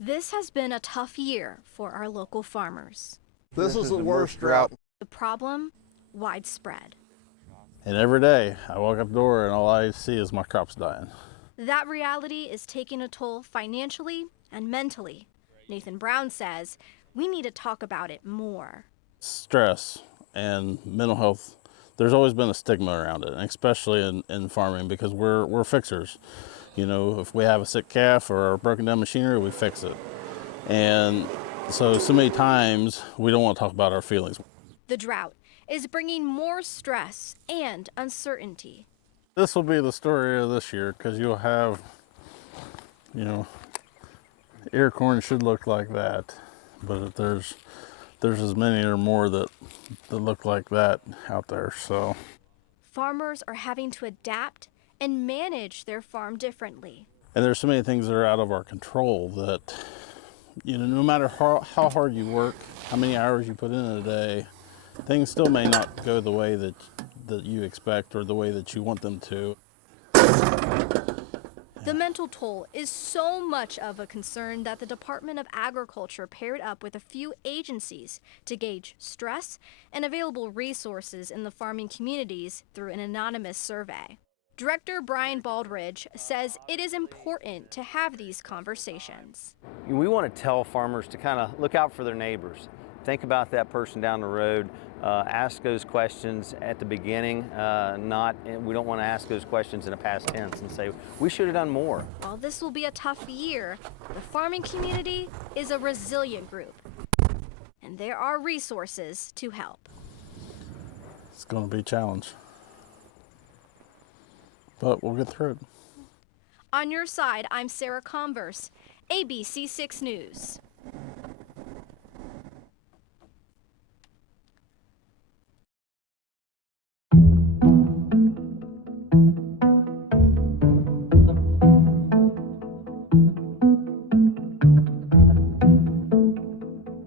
This has been a tough year for our local farmers. This is the worst drought. The problem, widespread. And every day I walk up the door and all I see is my crops dying. That reality is taking a toll financially and mentally. Nathan Brown says we need to talk about it more. Stress and mental health, there's always been a stigma around it, and especially in farming, because we're fixers. You know, if we have a sick calf or a broken down machinery, we fix it. And so many times we don't want to talk about our feelings. The drought is bringing more stress and uncertainty. This will be the story of this year, because you'll have, ear corn should look like that, but there's as many or more that look like that out there. So Farmers are having to adapt and manage their farm differently. and there's so many things that are out of our control that, no matter how hard you work, how many hours you put in a day, things still may not go the way that you expect or the way that you want them to. The mental toll is so much of a concern that the Department of Agriculture paired up with a few agencies to gauge stress and available resources in the farming communities through an anonymous survey. Director Brian Baldridge says it is important to have these conversations. We want to tell farmers to kind of look out for their neighbors. Think about that person down the road. Ask those questions at the beginning. We don't want to ask those questions in a past tense and say, we should have done more. While this will be a tough year, the farming community is a resilient group, and there are resources to help. It's going to be a challenge, but we'll get through it. On your side, I'm Sarah Converse, ABC6 News.